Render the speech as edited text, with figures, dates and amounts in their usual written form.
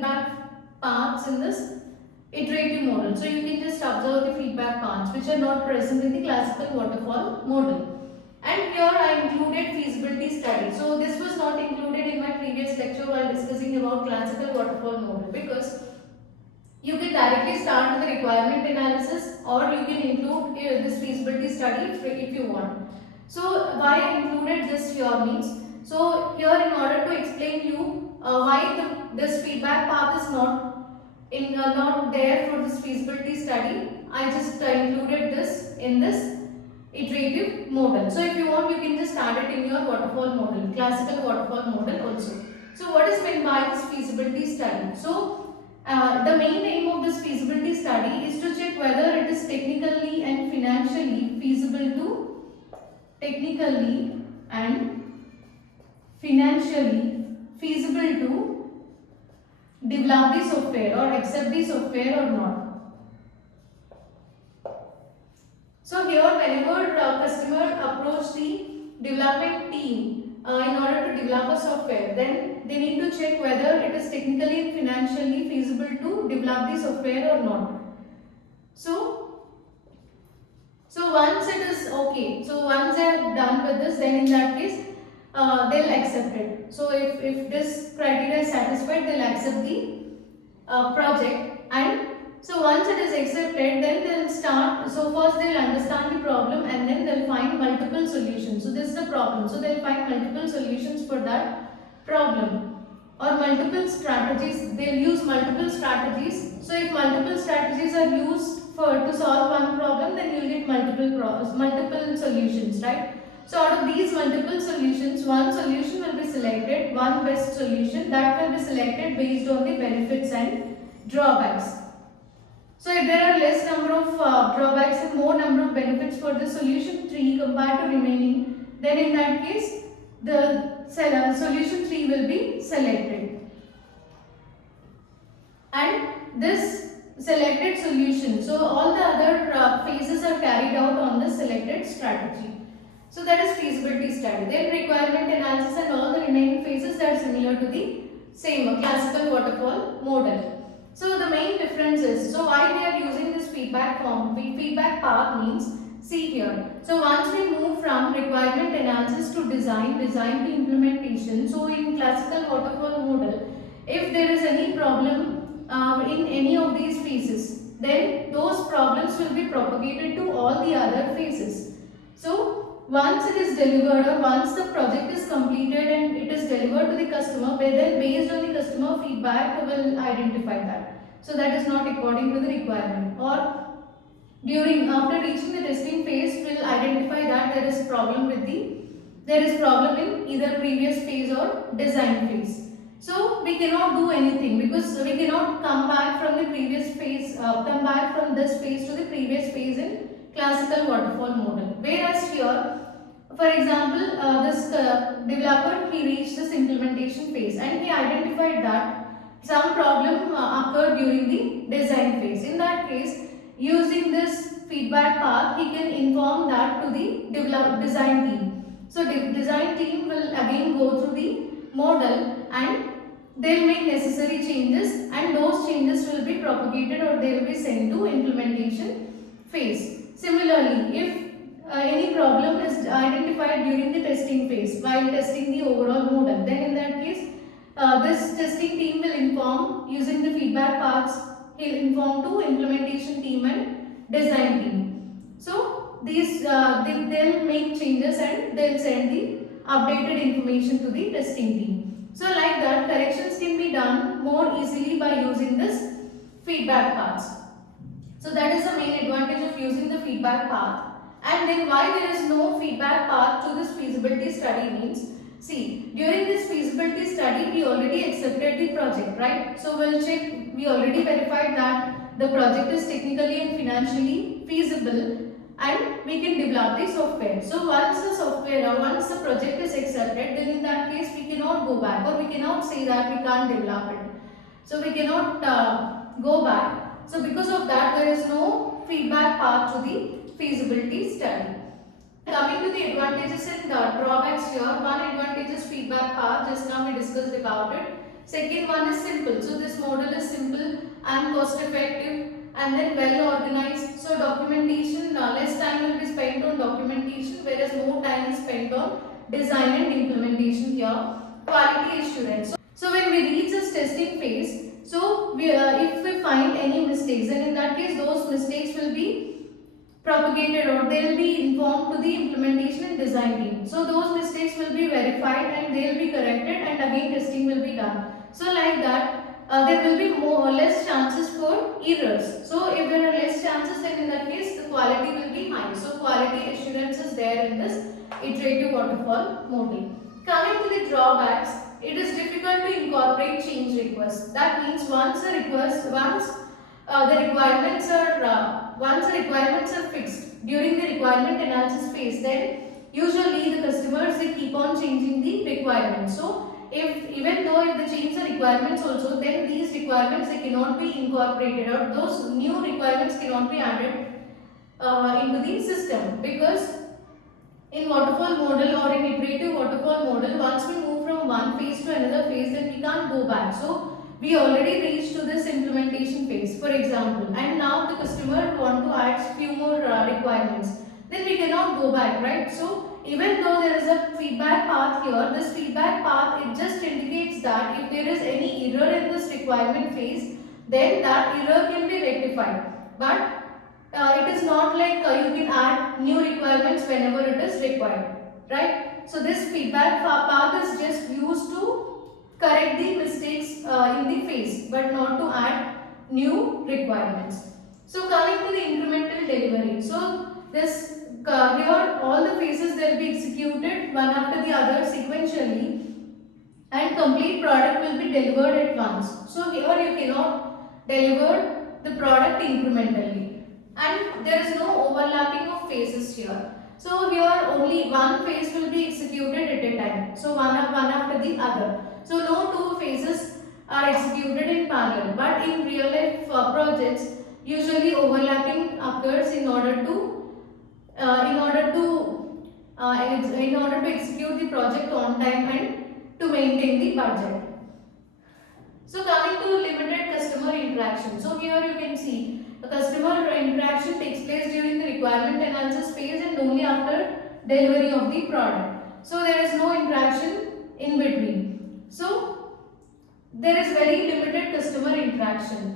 feedback paths in this iterative model. So you can just observe the feedback paths which are not present in the classical waterfall model. And here I included feasibility study. So this was not included in my previous lecture while discussing about classical waterfall model, because you can directly start with the requirement analysis, or you can include this feasibility study if you want. So why I included this here means, so here in order to explain you why this feedback path is not there for this feasibility study, I just included this in this iterative model. So if you want, you can just add it in your waterfall model, classical waterfall model also. So what is meant by this feasibility study? So the main aim of this feasibility study is to check whether it is technically and financially feasible to develop the software or accept the software or not. So here, whenever a customer approach the development team in order to develop a software, then they need to check whether it is technically and financially feasible to develop the software or not. So once it is okay, so once they are done with this, then in that case they'll accept it. So if this criteria is satisfied, they'll accept the project. And so once it is accepted, then they'll start. So first they'll understand the problem, and then they'll find multiple solutions. So this is the problem. So they'll find multiple solutions for that problem, or multiple strategies. They'll use multiple strategies. So if multiple strategies are used to solve one problem, then you'll get multiple solutions, right? So out of these multiple solutions, one solution will be selected, one best solution that will be selected based on the benefits and drawbacks. So if there are less number of drawbacks and more number of benefits for the solution 3 compared to remaining, then in that case the solution 3 will be selected. And this selected solution, so all the other phases are carried out on the selected strategy. So that is feasibility study. Then requirement analysis and all the remaining phases that are similar to the same classical waterfall model. So the main difference is, so why we are using this feedback form, feedback path means, see here. So once we move from requirement analysis to design to implementation, so in classical waterfall model, if there is any problem in any of these phases, then those problems will be propagated to all the other phases. So once it is delivered, or once the project is completed and it is delivered to the customer, then based on the customer feedback we will identify that. So that is not according to the requirement. Or after reaching the testing phase, we will identify that there is problem in either previous phase or design phase. So we cannot do anything, because we cannot come back from the previous phase, come back from this phase to the previous phase in classical waterfall model. Whereas here, for example, this developer, he reached this implementation phase and he identified that some problem occurred during the design phase. In that case, using this feedback path, he can inform that to the design team. So the design team will again go through the model and they'll make necessary changes, and those changes will be propagated or they will be sent to implementation phase. Similarly, if any problem is identified during the testing phase while testing the overall model, then in that case this testing team will inform using the feedback paths, he'll inform to implementation team and design team. So these they'll make changes and they'll send the updated information to the testing team. So like that, corrections can be done more easily by using this feedback paths. So that is the main advantage of using the feedback path. And then why there is no feedback path to this feasibility study means, see, during this feasibility study we already accepted the project, right? So we'll check, we already verified that the project is technically and financially feasible and we can develop the software. So once the software or once the project is accepted, then in that case we cannot go back, or we cannot say that we can't develop it. So we cannot go back. So because of that, there is no feedback path to the feasibility study. Coming to the advantages and drawbacks here, one advantage is feedback path, just now we discussed about it. Second one is simple. So this model is simple and cost effective and then well organized. So documentation, less time will be spent on documentation, whereas more time is spent on design and implementation here. Quality assurance. So when we reach this testing phase, so if we find any mistakes, then in that case those mistakes will be propagated or they will be informed to the implementation and design team. So those mistakes will be verified and they will be corrected and again testing will be done. So like that there will be more or less chances for errors. So if there are less chances, then in that case the quality will be high. So quality assurance is there in this iterative waterfall model. Coming to the drawbacks, it is difficult to incorporate change requests. That means once the requirements are fixed during the requirement analysis phase, then usually the customers they keep on changing the requirements. So even though if they change the requirements also, then these requirements they cannot be incorporated or those new requirements cannot be added into the system, because in waterfall model or in iterative waterfall model, once we move from one phase to another phase, then we can't go back. So we already reached to this implementation phase, for example, and now the customer want to add few more requirements, then we cannot go back, right? So even though there is a feedback path here, this feedback path it just indicates that if there is any error in this requirement phase, then that error can be rectified. But it is not like you can add new requirements whenever it is required, right? So this feedback path is just used to correct the mistakes in the phase, but not to add new requirements. So coming to the incremental delivery. So this here all the phases will be executed one after the other sequentially, and complete product will be delivered at once. So here you cannot deliver the product incrementally, and there is no overlapping of phases here. So here only one phase will be executed at a time. So one after the other. So no two phases are executed in parallel. But in real life projects, usually overlapping occurs in order to execute the project on time and to maintain the budget. So coming to limited customer interaction. So here you can see the customer interaction takes place during the requirement analysis phase and only after delivery of the product. So there is no interaction in between. So there is very limited customer interaction.